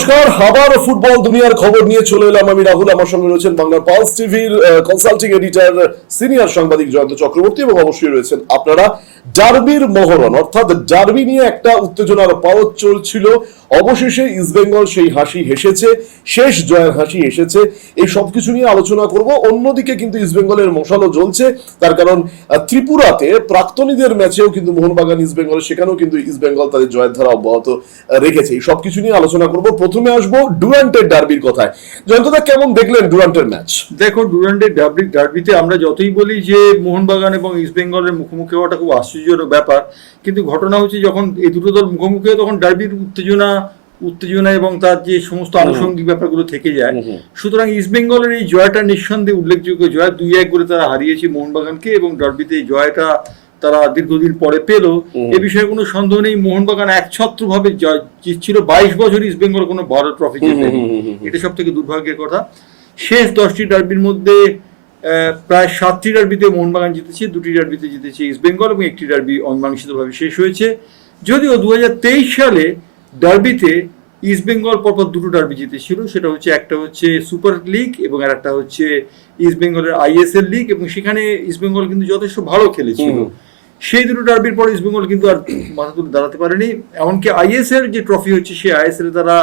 নমস্কার, আবার ফুটবল দুনিয়ার খবর নিয়ে চলে এলাম আমি রাহুল। আমার সঙ্গে রয়েছেন বাংলার পালস টিভির কনসাল্টিং এডিটর সিনিয়র সাংবাদিক জয়ন্ত চক্রবর্তী এবং অবশ্যই রয়েছেন আপনারা। ডার্বির মহরণ অর্থাৎ ডার্বি নিয়ে একটা উত্তেজনার পাওয়ার চলছিল, অবশেষে ইস্টবেঙ্গল সেই হাসি হেসেছে, শেষ জয়ের হাসি এসেছে। এই সবকিছু নিয়ে আলোচনা করব। অন্যদিকে কিন্তু ইস্টবেঙ্গলের মশালও জ্বলছে, তার কারণ ত্রিপুরাতে প্রাক্তনীদের ম্যাচেও কিন্তু মোহনবাগান ইস্টবেঙ্গল, সেখানেও কিন্তু ইস্টবেঙ্গল তাদের জয়ের ধারা অব্যাহত রেখেছে। এই সবকিছু নিয়ে আলোচনা করব। প্রথমে আসবো ডুরান্টের ডার্বির কথায়। জয়ন্তদা, কেমন দেখলেন ডুরান্টের ম্যাচ? দেখো, ডুরান্টের ডার্বিতে আমরা যতই বলি যে মোহনবাগান এবং ইস্টবেঙ্গলের মুখোমুখি হওয়াটা খুব আশ্চর্যজনক ব্যাপার, কিন্তু ঘটনা হচ্ছে যখন এই দুটো দল মুখোমুখি হয় তখন ডার্বির উত্তেজনা এবং তার যে সমস্ত আনুষঙ্গিক ব্যাপারগুলো থেকে যায়। সুতরাং ইস্টবেঙ্গলের এই জয়টা নিঃসন্দেহে উল্লেখযোগ্য জয়। 2-1 করে তারা হারিয়েছে মোহনবাগানকে এবং ডার্বিতে এই জয়টা তারা দীর্ঘদিন পরে পেল, এ বিষয়ে কোনো সন্দেহ নেই। মোহনবাগান একছত্রভাবে জিতছিল। 22 বছর ইস্টবেঙ্গল কোনো বড় ট্রফি জেতেনি, এটা সব থেকে দুর্ভাগ্যের কথা। শেষ 10টি ডার্বির মধ্যে প্রায় 7টি ডার্বিতে মোহনবাগান জিতেছে, 2টি ডার্বিতে জিতেছে ইস্টবেঙ্গল এবং একটি ডার্বি অমীমাংসিতভাবে শেষ হয়েছে। যদিও 2023 সালে ডার্বিতে ইস্টবেঙ্গল পরপর 2টো ডার্বি জিতেছিল, সেটা হচ্ছে একটা হচ্ছে সুপার লিগ এবং আর একটা হচ্ছে ইস্টবেঙ্গলের ISL লিগ, এবং সেখানে ইস্টবেঙ্গল কিন্তু যথেষ্ট ভালো খেলেছিল। সেই 2টো ডার্বির পর ইস্টবেঙ্গল কিন্তু আর মাথা তুলে দাঁড়াতে পারেনি। এমনকি ISL যে ট্রফি হচ্ছে সেই ISL তারা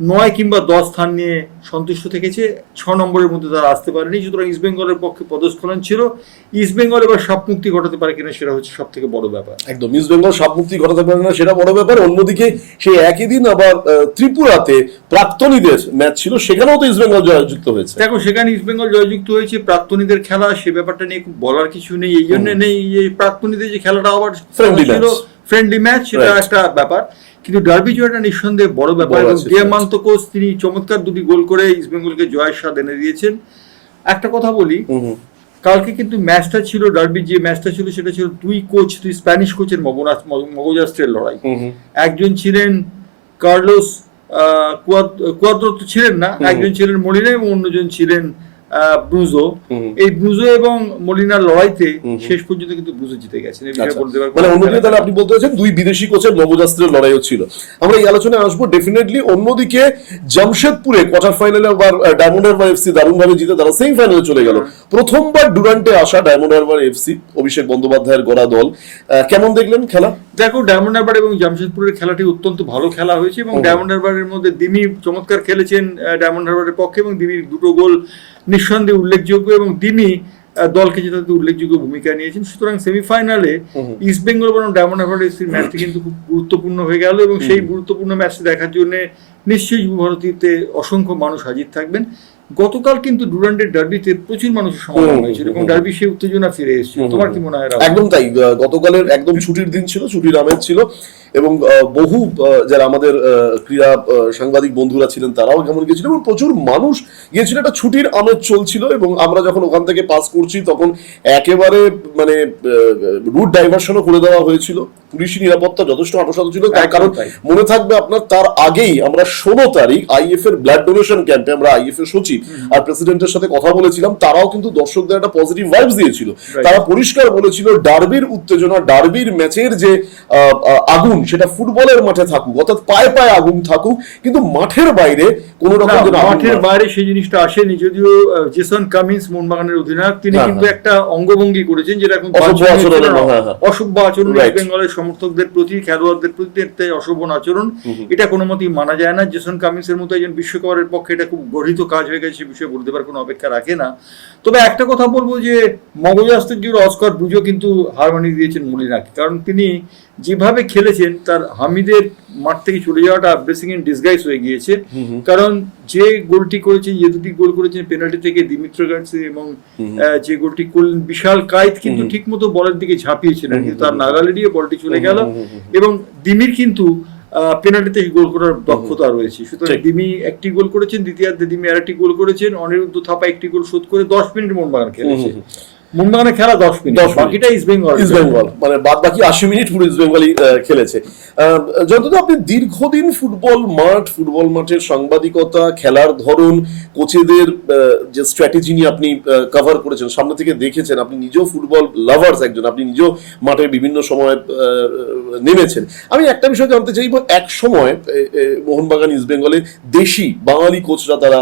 9 কিংবা 10 স্থান নিয়ে সন্তুষ্ট থেকেছে, 6 নম্বরের মধ্যে তারা আসতে পারেনি। সুতরাং ইস্টবেঙ্গলের পক্ষে পদস্খলন ছিল। ইস্টবেঙ্গল এবার সাপমুক্তি ঘটাতে পারে কিনা সেটা হচ্ছে সব থেকে বড় ব্যাপার। একদম, ইস্টবেঙ্গল সাপমুক্তি ঘটাতে পারে না সেটা বড় ব্যাপার। অন্যদিকে সেই একই দিন আবার ত্রিপুরাতে প্রাক্তনীদের ম্যাচ ছিল, সেখানেও তো ইস্টবেঙ্গল জয়যুক্ত হয়েছে। দেখো, সেখানে ইস্টবেঙ্গল জয়যুক্ত হয়েছে। প্রাক্তনীদের খেলা, সে ব্যাপারটা নিয়ে খুব বলার কিছু নেই। এই জন্য নেই যে প্রাক্তনীদের যে খেলাটা আবার ফ্রেন্ডলি ম্যাচ, সেটা একটা ব্যাপার। কিন্তু ডার্বি জয়টা নিঃসন্দেহে বড় ব্যাপার। দিয়ামান্ত কোচ তিনি চমৎকার 2টি গোল করে ইস্টবেঙ্গলকে জয়ের স্বাদ এনে দিয়েছেন। একটা কথা বলি, কালকে কিন্তু ম্যাচটা ছিল, ডার্বি যে ম্যাচটা ছিল সেটা ছিল দুই স্প্যানিশ কোচের মগজাস্ত্রের লড়াই। একজন ছিলেন কার্লোস কুয়াদ্রো, ছিলেন না, একজন ছিলেন মলিনা এবং অন্যজন ছিলেন ব্রুজো। এই ব্রুজো এবং মলিনার লড়াইতে শেষ পর্যন্ত কিন্তু ব্রুজো জিতে গেছেন। মানে অন্যদিকে তাহলে আপনি বলতে চাচ্ছেন দুই বিদেশি কোচের নবজাস্ত্রের লড়াইও ছিল। আমরা এই আলোচনায় আসবো ডেফিনেটলি। অন্যদিকে জামশেদপুরে কোয়ার্টার ফাইনালে আবার ডায়মন্ড হারবার FC দারুণভাবে জিতে তারা সেমি ফাইনালে চলে গেল। প্রথমবার ডুরান্টে আসা ডায়মন্ড হারবার FC, অভিষেক বন্দ্যোপাধ্যায়ের গড়া দল। কেমন দেখলেন খেলা? দেখো, ডায়মন্ড হারবার এবং জামশেদপুরের খেলাটি অত্যন্ত ভালো খেলা হয়েছে এবং ডায়মন্ড হারবারের মধ্যে দিমি চমৎকার খেলেছেন ডায়মন্ড হারবারের পক্ষে এবং দিমির 2টো গোল নিঃসন্দেহে উল্লেখযোগ্য এবং দিমি দলকে জেতাতে উল্লেখযোগ্য ভূমিকা নিয়েছেন। সুতরাং সেমিফাইনালে ইস্টবেঙ্গল বনাম ডায়মন্ড হারবার এফসির ম্যাচটি কিন্তু খুব গুরুত্বপূর্ণ হয়ে গেল এবং সেই গুরুত্বপূর্ণ ম্যাচটি দেখার জন্য নিশ্চয়ই যুবভারতীতে অসংখ্য মানুষ হাজির থাকবেন। গতকাল কিন্তু ডুরান্টের ডার্বিতে প্রচুর মানুষের সমাগম হয়েছিল এবং ডার্বি সেই উত্তেজনা ফিরে এসেছিল। তোমার কি মনে হয়? একদম তাই। গতকালের একদম ছুটির দিন ছিল, ছুটির আমেজ ছিল এবং বহু যারা আমাদের ক্রীড়া সাংবাদিক বন্ধুরা ছিলেন তারাও কেমন গিয়েছিল এবং প্রচুর মানুষ গিয়েছিল। একটা ছুটির আমেজ চলছিল এবং আমরা যখন ওখান থেকে পাস করছি তখন একেবারে মানে রুট ডাইভারশনও করে দেওয়া হয়েছিল। পুলিশি নিরাপত্তা যথেষ্ট আনুষ্ঠানিক ছিল, তার কারণ মনে থাকবে আপনার তার আগেই আমরা 16 তারিখ IF এর ব্লাড ডোনেশন ক্যাম্পে আমরা IF এর সচিব আর প্রেসিডেন্টের সাথে কথা বলেছিলাম। তারাও কিন্তু দর্শকদের একটা পজিটিভ ভাইবস দিয়েছিল। তারা পরিষ্কার বলেছিল ডার্বির উত্তেজনা, ডার্বির ম্যাচের যে আগুন সেটা ফুটবলের মাঠে থাকুক, অর্থাৎ পায়ে পায়ে আগুন থাকুক, কিন্তু মাঠের বাইরে কোন রকম মাঠের বাইরে সেই জিনিসটা আসেনি। যদিও জেসন কামিন্স মোহনবাগানের অধিনায়ক, তিনি কিন্তু একটা অঙ্গভঙ্গি করেছেন যেটা এখন অসভ্য আচরণ বেঙ্গলের সমর্থকদের প্রতি, খেলোয়াড়দের প্রতি অশোভন আচরণ। এটা কোনো মতেই মানা যায় না। জেসন কামিন্সের মতো একজন বিশ্বকাপের পক্ষে এটা খুব গঠিত কাজ হয়ে গেছে, সে বিষয়ে বলতে পারার কোনো অপেক্ষা রাখে না। তবে একটা কথা বলবো যে মগজাস্ত্রের জন্য অস্কার ব্রুজো কিন্তু হার মানিয়ে দিয়েছেন মলিনাকে, কারণ তিনি যেভাবে খেলেছেন তার হামিদের মাঠ থেকে চলে যাওয়াটা ব্লেসিং ইন ডিসগাইজ হয়ে গিয়েছে। কারণ যে গোলটি করেছেন, যে 2টি গোল করেছেন পেনাল্টি থেকে দিমিত্র গার্সি এবং যে গোলটি করলেন বিশাল কায়েত কিন্তু ঠিক মতো বলের দিকে ঝাঁপিয়েছিলেন, কিন্তু তার নাগালে দিয়ে বলটি চলে গেল এবং দিমির কিন্তু পেনাল্টিতে গোল করার দক্ষতা রয়েছে। সুতরাং দিমি একটি গোল করেছেন, দ্বিতীয়ার্ধে দিমি আরেকটি গোল করেছেন, অনিরুদ্ধ থাপা একটি গোল শোধ করে 10 মিনিট মোহনবাগান খেলেছে। মোহনবাগানের খেলা 10 মিনিট, 10 মিনিট। বাকিটা ইস্ট বেঙ্গল। মানে বাদ বাকি 80 মিনিট পুরো ইস্ট বেঙ্গলই খেলেছে। যতটা আপনি দীর্ঘদিন ফুটবল মাঠের সাংবাদিকতা, খেলার ধরন, কোচেদের যে স্ট্র্যাটেজি নিয়ে আপনি কভার করেছেন, সামনে থেকে দেখেছেন, আপনি নিজেও ফুটবল লাভার্স একজন, আপনি নিজেও মাঠে বিভিন্ন সময় নেমেছেন। আমি একটা বিষয় জানতে চাইবো, এক সময় মোহনবাগান ইস্ট বেঙ্গলে দেশি বাঙালি কোচরা তারা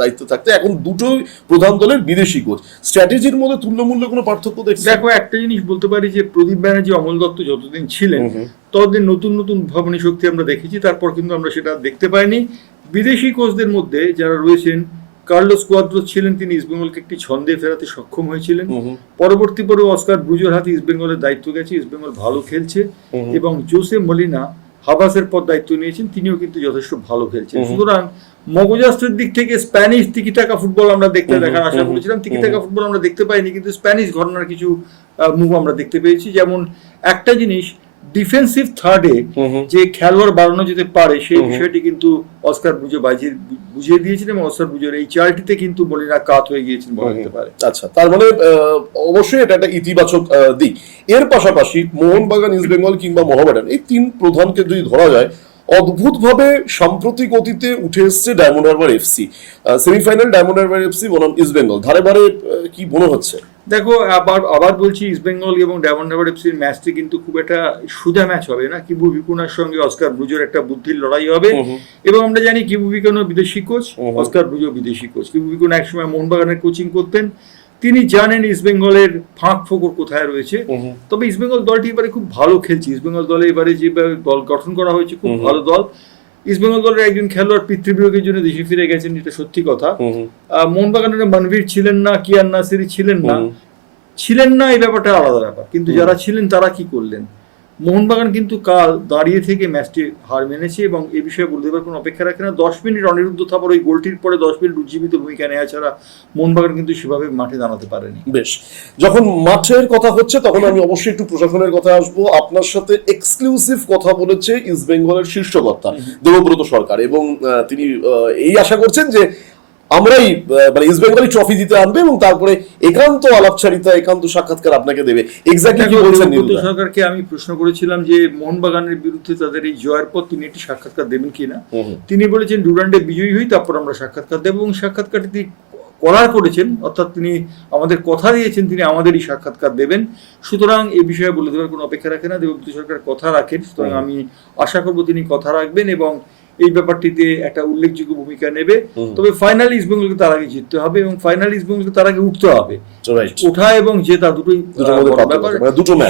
দায়িত্ব থাকতে, এখন দুটোই প্রধান দলের বিদেশি কোচ, স্ট্র্যাটেজির মধ্যে তুল্যমূল্য কোনো পার্থক্য দেখছেন? দেখো, একটা জিনিস বলতে পারি যে প্রদীপ ব্যানার্জি, অমল দত্ত যতদিন ছিলেন ততদিন নতুন নতুন উদ্ভাবনী শক্তি আমরা দেখেছি, তারপর কিন্তু আমরা সেটা দেখতে পাইনি। বিদেশি কোচদের মধ্যে যারা রয়েছেন, কার্লোস কোয়াদ্রোস ছিলেন, তিনি ইস্টবেঙ্গলকে একটি ছন্দে ফেরাতে সক্ষম হয়েছিলেন। পরবর্তী পরে অস্কার ব্রুজোর হাতে ইস্টবেঙ্গলের দায়িত্ব গেছে, ইস্টবেঙ্গল ভালো খেলছে, এবং জোসে মলিনা হাবাসের পর দায়িত্ব নিয়েছেন, তিনিও কিন্তু যথেষ্ট ভালো খেলছেন। সুতরাং মগজাস্ত্রের দিক থেকে স্প্যানিশ তিকিটাকা ফুটবল আমরা দেখার আশা করেছিলাম, তিকিটাকা ফুটবল আমরা দেখতে পাইনি, কিন্তু স্প্যানিশ ঘটনার কিছু মুভ আমরা দেখতে পেয়েছি। যেমন একটা জিনিস, ডিফেন্সিভ থার্ডে যে খেলোয়াড় বাড়ানো যেতে পারে সেই বিষয়টি কিন্তু অস্কার ব্রুজো বুঝিয়ে দিয়েছেন, এবং অস্কার ব্রুজোর এই চালটিতে কিন্তু মলিনা কাত হয়ে গিয়েছেন বলা যেতে পারে। আচ্ছা, তার মানে অবশ্যই এটা একটা ইতিবাচক দিক। এর পাশাপাশি মোহনবাগান, ইস্ট বেঙ্গল কিংবা মোহামেডান, এই তিন প্রধানকে যদি ধরা যায়, অদ্ভুতভাবে সাম্প্রতিক অতীতে উঠে এসছে diamond Harbour FC, semifinal diamond Harbour FC বনাম ইস্ট বেঙ্গল, ধারে বারে কি মনে হচ্ছে? দেখো, আবার বলছি, ইস্ট বেঙ্গল এবং ডায়মন্ড হারবার এফসির ম্যাচটি কিন্তু খুব একটা সোজা ম্যাচ হবে না। কিবু ভিকুনার সঙ্গে অস্কার ব্রুজোর একটা বুদ্ধির লড়াই হবে, এবং আমরা জানি কিবু ভিকুনা বিদেশি কোচ, অস্কার ব্রুজো বিদেশি কোচ। কিবু ভিকুনা একসময় মোহনবাগানের কোচিং করতেন, তিনি জানেন ইস্ট বেঙ্গলের ফাঁক ফোকর কোথায় রয়েছে। তবে ইস্ট বেঙ্গল দলটি এবারে খুব ভালো খেলছে, ইস্ট বেঙ্গল দলে এবারে যে দল গঠন করা হয়েছে খুব ভালো দল। ইস্ট বেঙ্গল দলের একজন খেলোয়াড় পিতৃবিয়োগের জন্য দেশে ফিরে গেছেন, এটা সত্যি কথা। মোহনবাগানের মনভীর ছিলেন না, কিয়ান নাসিরি ছিলেন না, এই ব্যাপারটা আলাদা ব্যাপার, কিন্তু যারা ছিলেন তারা কি করলেন? মোহনবাগান কিন্তু কাল দাঁড়িয়ে থেকে ম্যাচটি হার মেনেছে, এবং এই বিষয়ে বলতে পারার কোনো অপেক্ষা রাখে না। 10 মিনিট অনিরুদ্ধ থাপার ওই গোলটির পরে 10 মিনিট উজ্জীবিত ভূমিকা নেওয়া ছাড়া মোহনবাগান কিন্তু সেভাবে মাঠে দাঁড়াতে পারেনি। বেশ, যখন মাঠের কথা হচ্ছে তখন আমি অবশ্যই একটু প্রশাসনের কথা আসবো। আপনার সাথে এক্সক্লুসিভ কথা বলেছে ইস্ট বেঙ্গলের শীর্ষকর্তা দেবব্রত সরকার, এবং তিনি এই আশা করছেন যে আমরাই মানে ইস্ট বেঙ্গলই ট্রফি জিতে আনবে, এবং তারপরে একান্ত আলাপচারিতা, একান্ত সাক্ষাৎকার আপনাকে দেবে। এক্স্যাক্টলি কি বলছেন দেবব্রত সরকারকে আমি প্রশ্ন করেছিলাম যে মোহনবাগানের বিরুদ্ধে তাদের এই জয়ের পর তিনি একটি সাক্ষাৎকার দেবেন কিনা। তিনি বলেছেন ডুরান্ডে বিজয়ী হই তারপর আমরা সাক্ষাৎকার দেবো, এবং সাক্ষাৎকারটি করেছেন, অর্থাৎ তিনি আমাদের কথা দিয়েছেন তিনি আমাদেরই সাক্ষাৎকার দেবেন। সুতরাং এই বিষয়ে বলে দেওয়ার কোনো অপেক্ষা রাখে না, দেবব্রত সরকার কথা রাখেন। সুতরাং আমি আশা করবো তিনি কথা রাখবেন এবং এই ব্যাপারটিতে একটা উল্লেখযোগ্য ভূমিকা নেবে। তবে ফাইনালি ইস্ট বেঙ্গলকে তার আগে জিততে হবে, এবং ফাইনালি ইস্ট বেঙ্গলকে তার আগে উঠতে হবে। ওঠা এবং জেতা দুটোই ব্যাপার।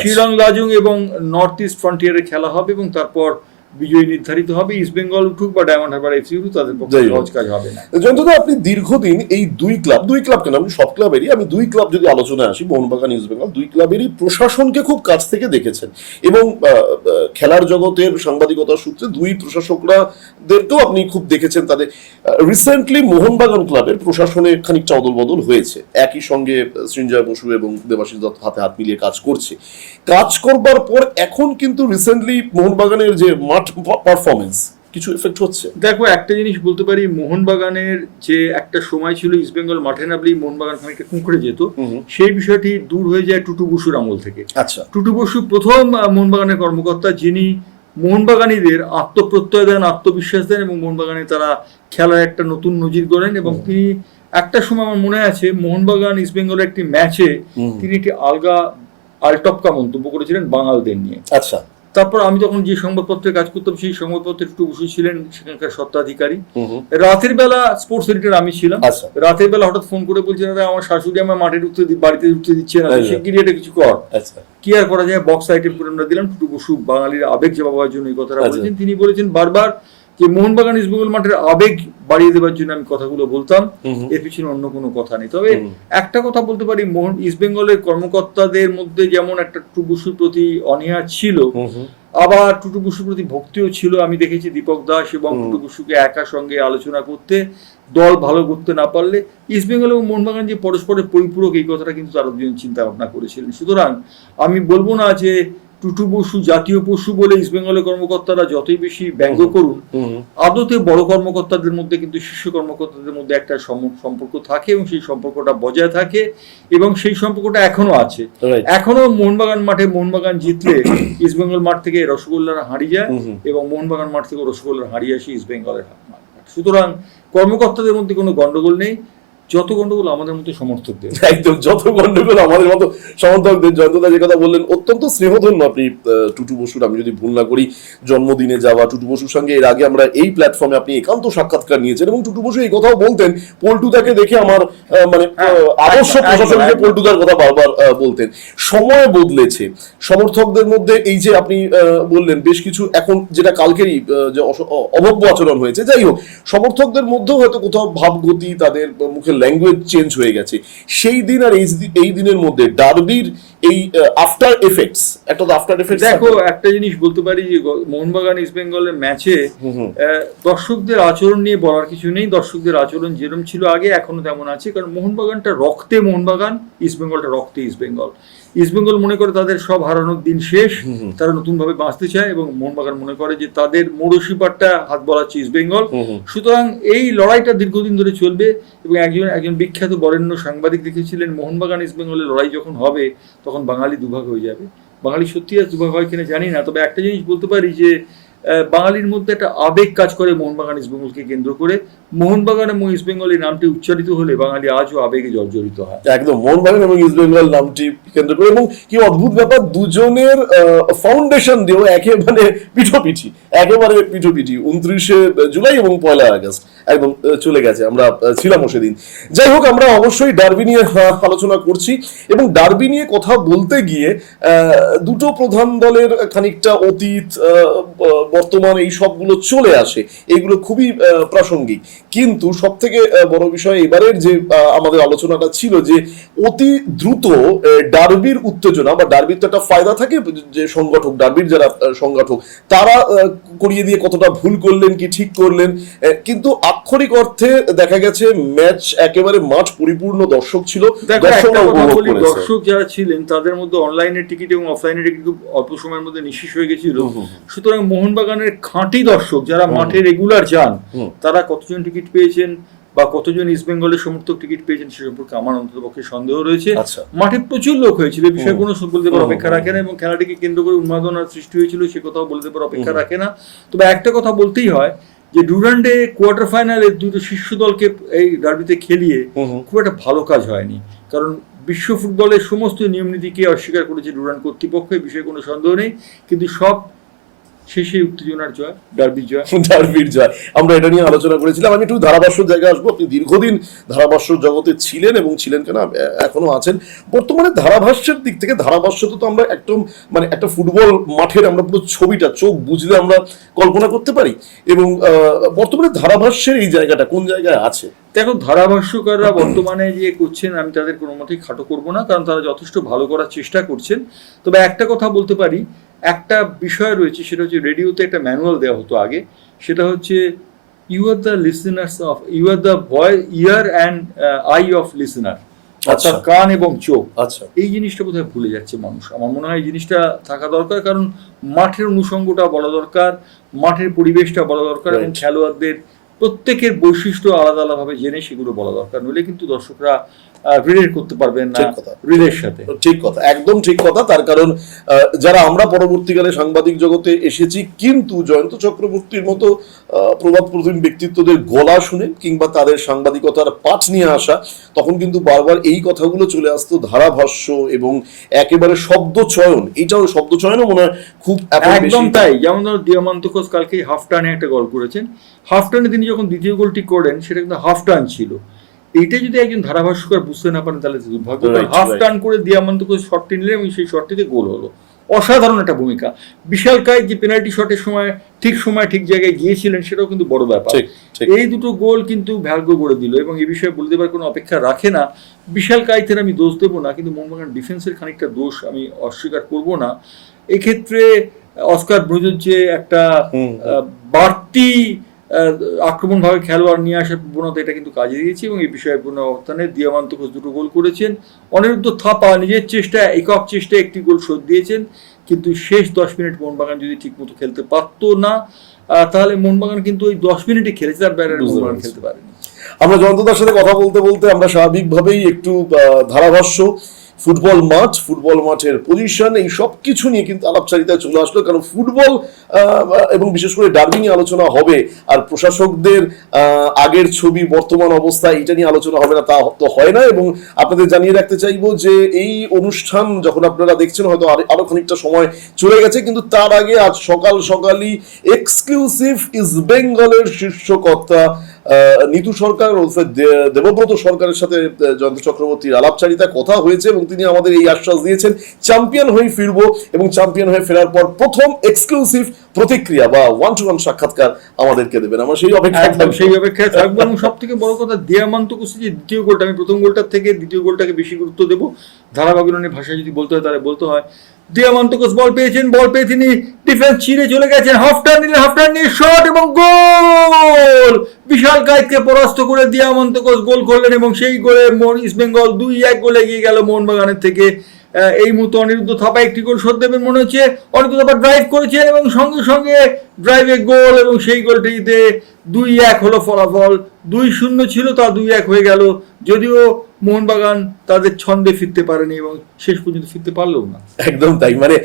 শিলং লাজং এবং নর্থ ইস্ট ফ্রন্টিয়ারের খেলা হবে, এবং তারপর বিজয়ী নির্ধারিত হবে। ইস্ট বেঙ্গল উঠুক বা ডায়মন্ড হারবার এফসি উঠুক, তাদের পক্ষে সহজ কাজ হবে না। যতটা আপনি দীর্ঘদিন এই দুই ক্লাব কেন, আমি সব ক্লাবেরই, আমি দুই ক্লাব যদি আলোচনায় আসি, মোহনবাগান ইস্ট বেঙ্গল, দুই ক্লাবেরই প্রশাসনকে খুব কাছ থেকে দেখেছেন, এবং খেলার জগতের সাংবাদিকতার সূত্রে দুই প্রশাসকদেরকেও আপনি খুব দেখেছেন। তাদের রিসেন্টলি মোহনবাগান ক্লাবের প্রশাসনে খানিকটা অদল বদল হয়েছে, একই সঙ্গে সৃঞ্জয় বসু এবং দেবাশিস দত্ত হাতে হাত মিলিয়ে কাজ করবার পর এখন কিন্তু রিসেন্টলি মোহনবাগানের যে মাঠ পারফরমেন্স কিছু এফেক্ট হচ্ছে। দেখো, একটা জিনিস বলতে পারি, মোহনবাগানের যে একটা সময় ছিল ইস্ট বেঙ্গল মাঠে নামলেই মোহনবাগান খানিকটা কুঁকড়ে যেত, সেই বিষয়টি দূর হয়ে যায় টুটু বসুর আমল থেকে। আচ্ছা, টুটু বসু প্রথম মোহনবাগানের কর্মকর্তা, যিনি মোহনবাগানীদের আত্মপ্রত্যয় দেন, আত্মবিশ্বাস দেন, এবং মোহনবাগানে তারা খেলার একটা নতুন নজির গড়েন। এবং তিনি একটা সময় আমার মনে আছে মোহনবাগান ইস্ট বেঙ্গলের একটি ম্যাচে তিনি একটি আলটপকা মন্তব্য করেছিলেন বাঙালদের নিয়ে। আচ্ছা, তারপর আমি যখন যে সংবাদপত্রে কাজ করতাম সেই সংবাদপত্রে একটু বসে ছিলেন সেখানকার স্বত্বাধিকারী। রাতের বেলা স্পোর্টস এডিটর আমি ছিলাম। রাতের বেলা হঠাৎ ফোন করে বলছেন, আমার শাশুড়ি আমার বাড়িতে ঢুকতে দিচ্ছে না, শিগগিরি এটা কিছু কর। কি আর করা যায়, বক্স আইটেম করে আমরা দিলাম। টুটু বসু বাঙালির আবেগ জবাবার জন্য এই কথাটা বলেছেন। তিনি বলেছেন বারবার যে মোহনবাগান ইস্ট বেঙ্গল মাঠের আবেগ বাড়িয়ে দেওয়ার জন্য আমি কথাগুলো বলতাম, এর পিছনে অন্য কোনো কথা নেই। তবে একটা কথা বলতে পারি, ইস্ট বেঙ্গলের কর্মকর্তাদের মধ্যে যেমন একটা টুটু বসুর প্রতি অনীহা ছিল, আবার টুটু বসুর প্রতি ভক্তিও ছিল। আমি দেখেছি দীপক দাস এবং টুটু বসুকে একা সঙ্গে আলোচনা করতে, দল ভালো করতে না পারলে ইস্ট বেঙ্গল এবং মোহনবাগান যে পরস্পরের পরিপূরক, এই কথাটা কিন্তু তারা দুজন চিন্তা ভাবনা করেছিলেন। সুতরাং আমি বলবো না যে টুটু বসু জাতীয় পশু বলে ইস্টবেঙ্গলের কর্মকর্তারা যতই বেশি ব্যঙ্গ করুন, আদতে বড় কর্মকর্তাদের মধ্যে কিন্তু শীর্ষ কর্মকর্তাদের মধ্যে একটা সম্পর্ক থাকে এবং সেই সম্পর্কটা বজায় থাকে এবং সেই সম্পর্কটা এখনো আছে। এখনো মোহনবাগান মাঠে মোহনবাগান জিতলে ইস্টবেঙ্গল মাঠ থেকে রসগোল্লার হাঁড়ি যায় এবং মোহনবাগান মাঠ থেকে রসগোল্লার হাঁড়ি আসে ইস্টবেঙ্গলের মাঠ। সুতরাং কর্মকর্তাদের মধ্যে কোনো গন্ডগোল নেই, যত গন্ডগোল আমাদের মতো সমর্থকদের। একদম, যত গন্ডগোল আমাদের মতো সমর্থকদের। জয়ন্তদা যে কথা বললেন অত্যন্ত স্নেহধন্য আপনি টুটু বসুর, আমি যদি ভুল না করি জন্মদিনে যাওয়া টুটু বসুর সঙ্গে এর আগে আমরা এই প্ল্যাটফর্মে আপনি একান্ত সাক্ষাৎকার নিয়েছেন এবং টুটু বসু এই কথাও বলতেন, পল্টুদাকে দেখে আমার মানে আদর্শ প্রশাসনকে পল্টুদার কথা বারবার বলতেন। সময় বদলেছে, সমর্থকদের মধ্যে এই যে আপনি বললেন বেশ কিছু এখন যেটা কালকেরই যে অভব্য আচরণ হয়েছে, যাই হোক সমর্থকদের মধ্যেও হয়তো কোথাও ভাবগতি, তাদের মুখের ল্যাঙ্গুয়েজ চেঞ্জ হয়ে গেছে। সেই দিন আর এই দিনের মধ্যে ডার্বির এই আফটার এফেক্টস, একটা তো আফটার এফেক্টস। দেখো, একটা জিনিস বলতে পারি যে মোহনবাগান ইস্ট বেঙ্গলের ম্যাচে দর্শকদের আচরণ নিয়ে বলার কিছু নেই। দর্শকদের আচরণ যেরকম ছিল আগে এখনো তেমন আছে, কারণ মোহনবাগানটা রক্তে মোহনবাগান, ইস্ট বেঙ্গলটা রক্তে ইস্ট বেঙ্গল। ইস্ট বেঙ্গল মনে করে তাদের সব হারানোর দিন শেষ, তারা নতুন ভাবে বাঁচতে চায়, এবং মোহনবাগান মনে করে যে তাদের মোড়শিপারটা হাত বলাচ্ছে ইস্ট বেঙ্গল। সুতরাং এই লড়াইটা দীর্ঘদিন ধরে চলবে এবং একজন বিখ্যাত বরেণ্য সাংবাদিক দেখেছিলেন মোহনবাগান ইস্ট বেঙ্গলের লড়াই যখন হবে তখন বাঙালি দুভাগ হয়ে যাবে। বাঙালি সত্যি আর দুভাগ হয় কিনা জানি না, তবে একটা জিনিস বলতে পারি যে বাঙালির মধ্যে একটা আবেগ কাজ করে মোহনবাগান ইস্ট বেঙ্গলকে কেন্দ্র করে। মোহনবাগান এবং ইস্ট বেঙ্গল এই নামটি উচ্চারিত হলে বাঙালি আজও আবেগে জর্জরিত হয়। একদম, মোহনবাগান এবং ইস্ট বেঙ্গল নামটি কেন্দ্র করে, এবং কি অদ্ভুত ব্যাপার, দুজনের ফাউন্ডেশন দিয়েও একেবারে পিঠোপিঠি, 29শে জুলাই এবং 1 আগস্ট একদম চলে গেছে, আমরা ছিলাম সেদিন। যাই হোক, আমরা অবশ্যই ডার্বি নিয়ে আলোচনা করছি এবং ডার্বি নিয়ে কথা বলতে গিয়ে দুটো প্রধান দলের খানিকটা অতীত বর্তমান এই সবগুলো চলে আসে, এইগুলো খুবই প্রাসঙ্গিক। কিন্তু সব থেকে বড় বিষয় এবারের যে আমাদের আলোচনাটা ছিল যে অতি দ্রুত ডার্বির উত্তেজনা, বা ডার্বির তো একটা ফায়দা থাকে যে সংগঠক, ডার্বির যারা সংগঠক তারা করিয়ে দিয়ে কতটা ভুল করলেন কি ঠিক করলেন, কিন্তু আক্ষরিক অর্থে দেখা গেছে ম্যাচ একেবারে মাঠ পরিপূর্ণ দর্শক ছিল, দর্শক যারা ছিলেন তাদের মধ্যে অনলাইনের টিকিট এবং অফলাইনের টিকিট খুব অল্প সময়ের মধ্যে নিঃশেষ হয়ে গেছিল। সুতরাং মোহনবাগানের খাঁটি দর্শক যারা মাঠে রেগুলার যান তারা কতজন টিকিট পেয়েছেন বা কতজন ইস্ট বেঙ্গলের সমর্থক টিকিট পেয়েছেন সে সম্পর্কে আমার অন্ততপক্ষে সন্দেহ রয়েছে। মাঠে প্রচুর লোক হয়েছিল, বিষয়ে কোনো বলতে পারে অপেক্ষা রাখে না, এবং খেলাটিকে কেন্দ্র করে উন্মাদনার সৃষ্টি হয়েছিল সে কথাও বলতে পারে অপেক্ষা রাখে না। তবে একটা কথা বলতেই হয় যে ডুরান্ডে কোয়ার্টার ফাইনালে দুটো শীর্ষ দলকে এই ডার্বিতে খেলিয়ে খুব একটা ভালো কাজ হয়নি, কারণ বিশ্ব ফুটবলের সমস্ত নিয়ম নীতিকে অস্বীকার করেছে ডুরান্ড কর্তৃপক্ষ, এই বিষয়ে কোনো সন্দেহ নেই। কিন্তু সব শেষে উত্তেজনার জয়, ডার্বির জয়। আমরা এটা নিয়ে আলোচনা করেছিলাম। আমি একটু ধারাভাষ্যর জায়গায় আসবো। আপনি দীর্ঘদিন ধারাভাষ্য জগতে ছিলেন এবং ছিলেন কেন এখনো আছেন। বর্তমানে ধারাভাষ্যের দিক থেকে ধারাভাষ্য তো আমরা একদম মানে একটা ফুটবল মাঠের আমরা পুরো ছবিটা চোখ বুঝলে আমরা কল্পনা করতে পারি, এবং বর্তমানে ধারাভাষ্যের এই জায়গাটা কোন জায়গায় আছে? দেখো, ধারাভাষ্যকাররা বর্তমানে যে করছেন আমি তাদের কোনো মতেই খাটো করবো না, কারণ তারা যথেষ্ট ভালো করার চেষ্টা করছেন। তবে একটা কথা বলতে পারি, একটা বিষয় রয়েছে, সেটা হচ্ছে রেডিওতে একটা ম্যানুয়াল দেওয়া হতো আগে, সেটা হচ্ছে you are the listeners of, you are the ear and eye of listener, অর্থাৎ কান এবং চোখ। এই জিনিসটা বোধহয় ভুলে যাচ্ছে মানুষ। আমার মনে হয় এই জিনিসটা থাকা দরকার, কারণ মাঠের অনুষঙ্গটা বলা দরকার, মাঠের পরিবেশটা বলা দরকার, এবং খেলোয়াড়দের প্রত্যেকের বৈশিষ্ট্য আলাদা আলাদাভাবে জেনে সেগুলো বলা দরকার, নইলে কিন্তু দর্শকরা রিলেট করতে পারবেন না রিলের সাথে। ঠিক কথা, একদম ঠিক কথা। তার কারণ যারা আমরা পরবর্তীকালে সাংবাদিক জগতে এসেছি, কিন্তু জয়ন্ত চক্রবর্তীর মতো প্রবাদ প্রতিম ব্যক্তিত্বদের গলা শুনে কিংবা তাদের সাংবাদিকতার পাঠ নিয়ে আসা, তখন কিন্তু বারবার এই কথাগুলো চলে আসতো, ধারাভাষ্য এবং একেবারে শব্দ চয়ন, এইটাও শব্দ চয়নও মনে হয় খুব একদম তাই। যেমন ধরো দিয়ামান্ত ঘোষ কালকে হাফ টানে একটা গোল করেছেন, হাফ টানে তিনি যখন দ্বিতীয় গোলটি করেন সেটা কিন্তু হাফ টান ছিল। এইটা যদি একজন ধারাভাষ্যকার বুঝতে না পারেন তাহলে দুর্ভাগ্য। হাফ টার্ন করে দিয়ামান্ত করে শটটি নিলেন এবং সেই শটটিতে গোল হলো, অসাধারণ একটা ভূমিকা। বিশাল কায় যে পেনাল্টি শটের সময় ঠিক জায়গায় গিয়েছিলেন সেটাও কিন্তু বড় ব্যাপার। এই দুটো গোল কিন্তু ভাগ্য গড়ে দিল, এবং এই বিষয়ে বলতে পারার কোনো অপেক্ষা রাখে না। বিশাল কায়তের আমি দোষ দেবো না, কিন্তু মোহনবাগান ডিফেন্সের খানিকটা দোষ আমি অস্বীকার করব না। এক্ষেত্রে অস্কার ব্রুজের যে একটা বাড়তি আক্রমণভাবে খেলোয়াড় নিয়ে আসার প্রবণতা, এটা কিন্তু কাজে দিয়েছে, এবং এই বিষয়ে পূর্ণ অবস্থানে দিয়ামান্ত ঘোষ দুটো গোল করেছেন। অনিরুদ্ধ থাপা নিজের চেষ্টায়, একক চেষ্টায় একটি গোল শোধ দিয়েছেন, কিন্তু শেষ 10 মিনিট মোহনবাগান যদি ঠিকমতো খেলতে পারতো না, তাহলে মোহনবাগান কিন্তু ওই 10 মিনিটই খেলেছে, তার বাইরে মোহনবাগান খেলতে পারেনি। আমরা জয়ন্তদার সাথে কথা বলতে বলতে আমরা স্বাভাবিকভাবেই একটু ধারাভাষ্য, ফুটবল মাঠের পজিশন, এই সব কিছু নিয়ে কিন্তু আলাপচারিতায় চলে আসলো। কারণ ফুটবল এবং বিশেষ করে ডার্বি নিয়ে আলোচনা হবে, আর প্রশাসকদের আগের ছবি বর্তমান অবস্থা এটা নিয়ে আলোচনা হবে না তা তো হয় না। এবং আপনাদের জানিয়ে রাখতে চাইবো যে এই অনুষ্ঠান যখন আপনারা দেখছেন হয়তো আরো খানিকটা সময় চলে গেছে, কিন্তু তার আগে আজ সকালই এক্সক্লুসিভ ইস্ট বেঙ্গলের শীর্ষকর্তা নিতু সরকার ওরফে দেবব্রত সরকারের সাথে জয়ন্ত চক্রবর্তীর আলাপচারিতা কথা হয়েছে, এবং তিনি আমাদের এই আশ্বাস দিয়েছেন চ্যাম্পিয়ন হয়ে ফিরবো, এবং চ্যাম্পিয়ন হয়ে ফেরার পর প্রথম এক্সক্লুসিভ প্রতিক্রিয়া বা 1-to-1 সাক্ষাৎকার আমাদেরকে দেবেন। আমরা সেই অপেক্ষায় থাকবো। এবং সব থেকে বড় কথা, দিয়ামান্ত কুসি যে দ্বিতীয় গোলটা, আমি প্রথম গোলটার থেকে দ্বিতীয় গোলটাকে বেশি গুরুত্ব দেবো। ধারাবাহিক ভাষায় যদি বলতে হয় তাহলে বলতে হয় দিয়ামান্ত কোচ বল পেয়ে তিনি ডিফেন্স ছিঁড়ে চলে গেছেন, হাফ টার্ন নিয়ে শট এবং গোল। বিশাল কায়েতকে পরাস্ত করে দিয়ামান্ত কোচ গোল করলেন, এবং সেই গোলে ইস্ট বেঙ্গল 2-1 গোলে এগিয়ে গেল মোহনবাগানের থেকে। এই মুহূর্তে অনিরুদ্ধ থাপা একটি গোল শোধ দেবেন মনে হচ্ছে। অনিরুদ্ধ থাপা ড্রাইভ করেছেন এবং সঙ্গে সঙ্গে ড্রাইভে গোল, এবং সেই গোলটিতে 2-1 হলো ফলাফল। 2-0 ছিল, তা 2-1 হয়ে গেল। যদিও মোহনবাগান তাদের ছন্দে ফিরতে পারেনি এবং শেষ পর্যন্ত ফিরতে পারলেও না। একদম তাই, মানে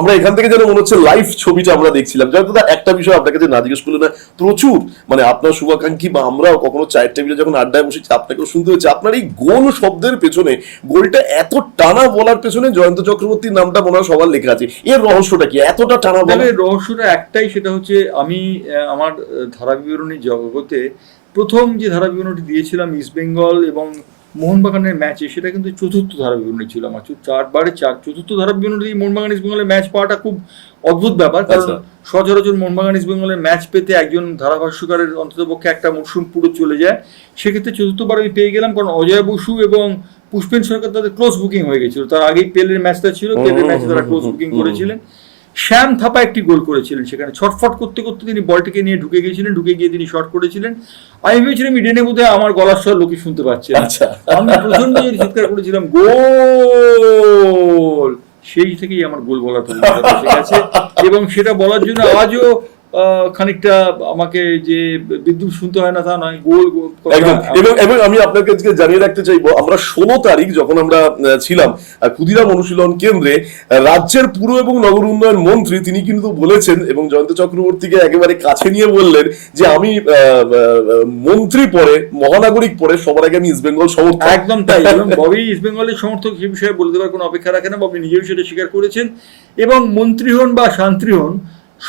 আমরা এখান থেকে যেন মনে হচ্ছে লাইভ ছবিটা আমরা দেখছিলাম। যত একটা বিষয় আপনার কাছে না জিজ্ঞেস করলে না, প্রচুর মানে আপনার শুভাকাঙ্ক্ষী বা আমরাও কখনো চায়ের টেবিলে যখন আড্ডায় বসেছি আপনাকেও শুনতে হচ্ছে আপনার এই গোল শব্দের পেছনে, গোলটা এত টানা বলার পেছনে জয়ন্ত চক্রবর্তীর নামটা মনে হয় সবার লেখা আছে। এর রহস্যটা কি এতটা টানা বলার? রহস্যটা একটাই, সেটা হচ্ছে আমি আমার ধারা বিবরণী জগতে প্রথম যে ধারা বিবরণীটি দিয়েছিলাম ইস্ট বেঙ্গল এবং মোহনবাগানের ম্যাচে, সেটা কিন্তু চতুর্থ ধারা বিবরণী ছিল আমার। 4 চতুর্থ ধারা বিবরণী মোহনবাগান ইস্ট বেঙ্গলের ম্যাচ পাওয়াটা খুব অদ্ভুত ব্যাপার, কারণ সচরাচর মোহনবাগান ইস্ট বেঙ্গলের ম্যাচ পেতে একজন ধারাভাষ্যকারের অন্ততপক্ষে একটা মরশুম পুরো চলে যায়। সেক্ষেত্রে চতুর্থবার আমি পেয়ে গেলাম, কারণ অজয় বসু এবং পুষ্পেন সরকার তাদের ক্লোজ বুকিং হয়ে গেছিল। তার আগেই পেলের ম্যাচটা ছিল, পেলের ম্যাচে তারা ক্লোজ বুকিং করেছিলেন। শ্যাম থাপা একটি গোল করেছিলেন, সেখানে ছটফট করতে করতে তিনি বলটিকে নিয়ে ঢুকে গিয়ে তিনি শট করেছিলেন। আমি ভেবেছিলাম ইডেনে বোধহয় আমার গলার স্বর লোকে শুনতে পাচ্ছে, আমি প্রচন্ড চিৎকার করেছিলাম গোল। সেই থেকেই আমার গোল বলার গেছে, এবং সেটা বলার জন্য আজও খানিকটা আমাকে যে বিদ্যুৎ শুনতে হয় না তা নয়, গোল। এবং আমি আপনার কাছে জানিয়ে রাখতে চাইবো, আমরা 16 তারিখ যখন আমরা ছিলাম ক্ষুদিরাম অনুশীলন কেন্দ্রে, রাজ্যের পুর এবং নগর উন্নয়ন মন্ত্রী তিনি কিন্তু বলেছেন এবং জয়ন্ত চক্রবর্তীকে একেবারে কাছে নিয়ে বললেন যে আমি মন্ত্রী পরে মহানাগরিক পরে সবার আগে আমি ইস্ট বেঙ্গল সমর্থক। একদম তাই, এবং ববি ইস্ট বেঙ্গলের সমর্থক সে বিষয়ে বলে দেওয়ার কোনো অপেক্ষা রাখে না। ববি নিজেও সেটা স্বীকার করেছেন, এবং মন্ত্রী হন বা শান্ত্রী হন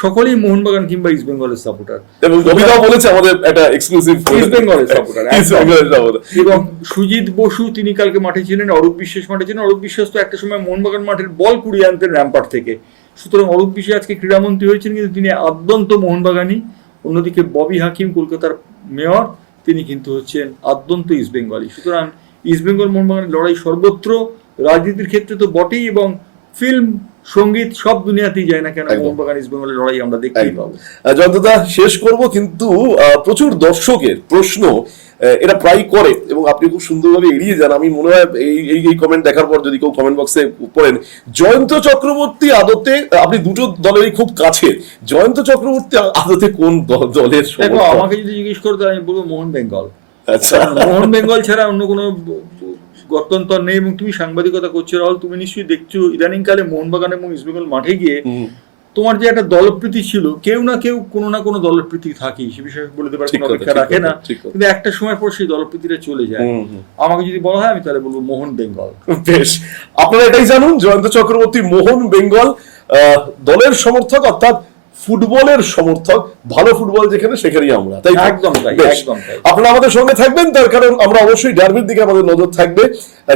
সকলেই মোহনবাগান কিংবা ইস্ট বেঙ্গলের সাপোর্টার। এবং কবিতাও বলেছে আমাদের একটা এক্সক্লুসিভ ইস্ট বেঙ্গলের সাপোর্টার। এবং সুজিত বসু তিনি কালকে মাঠে ছিলেন, অরূপ বিশ্বাস মাঠে ছিলেন। অরূপ বিশ্বাস তো একটা সময় মোহনবাগান মাঠের বল কুড়িয়ে আনতেন র্যাম্পার্ট থেকে। সুতরাং অরূপ বিশ্বাস আজকে ক্রীড়ামন্ত্রী হয়েছেন, কিন্তু তিনি আদ্যন্ত মোহনবাগানই। অন্যদিকে ববি হাকিম কলকাতার মেয়র, তিনি কিন্তু হচ্ছেন আদ্যন্ত ইস্ট বেঙ্গলি। সুতরাং ইস্ট বেঙ্গল মোহনবাগানের লড়াই সর্বত্র, রাজনীতির ক্ষেত্রে তো বটেই, এবং ফিল্ম সঙ্গীত সব দুনিয়াতেই যায় না কেন, মোহনবাগান ইস্ট বেঙ্গলের লড়াই আমরা দেখতেই পাবো। জয়ন্তদা শেষ করব, কিন্তু প্রচুর দর্শকের প্রশ্ন এরা প্রায় করে এবং আপনি খুব সুন্দরভাবে এড়িয়ে যান। আমি মনে হয় এই কমেন্ট দেখার পর যদি কেউ কমেন্ট বক্সে পড়েন, জয়ন্ত চক্রবর্তী আদতে, আপনি দুটো দলেরই খুব কাছে, জয়ন্ত চক্রবর্তী আদতে কোন দলের? আমাকে যদি জিজ্ঞেস করতে আমি বলবো মোহন বেঙ্গল। আচ্ছা, মোহন বেঙ্গল ছাড়া অন্য কোনো গত্যন্তর নেই। এবং তুমি সাংবাদিকতা করছো রাহুল, তুমি নিশ্চয়ই দেখছো ইদানিং কালে মোহনবাগান এবং ইস্ট বেঙ্গল মাঠে গিয়ে তোমার যে একটা দলপ্রীতি ছিল, কেউ না কেউ কোনো না কোনো দলপ্রীতি থাকেই, সে বিষয়ে বলে দেবার কোনো অপেক্ষা রাখে না, কিন্তু একটা সময় পর সেই দলপ্রীতিটা চলে যায়। আমাকে যদি বলা হয় আমি তাহলে বলবো মোহন বেঙ্গল। বেশ, আপনারা এটাই জানুন, জয়ন্ত চক্রবর্তী মোহন বেঙ্গল দলের সমর্থক, অর্থাৎ ফুটবলের সমর্থক। ভালো ফুটবল যেখানে সেখানেই আমরা, তাই একদম তাই, একদম তাই। আপনারা আমাদের সঙ্গে থাকবেন, তার কারণ আমরা অবশ্যই ডার্বির দিকে আমাদের নজর থাকবে,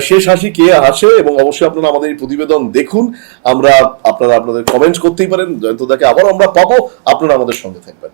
শেষ হাসি কে হাসে, এবং অবশ্যই আপনারা আমাদের এই প্রতিবেদন দেখুন। আপনারা আপনাদের কমেন্টস করতেই পারেন, জয়ন্তদাকে আবার আমরা পাবো, আপনারা আমাদের সঙ্গে থাকবেন।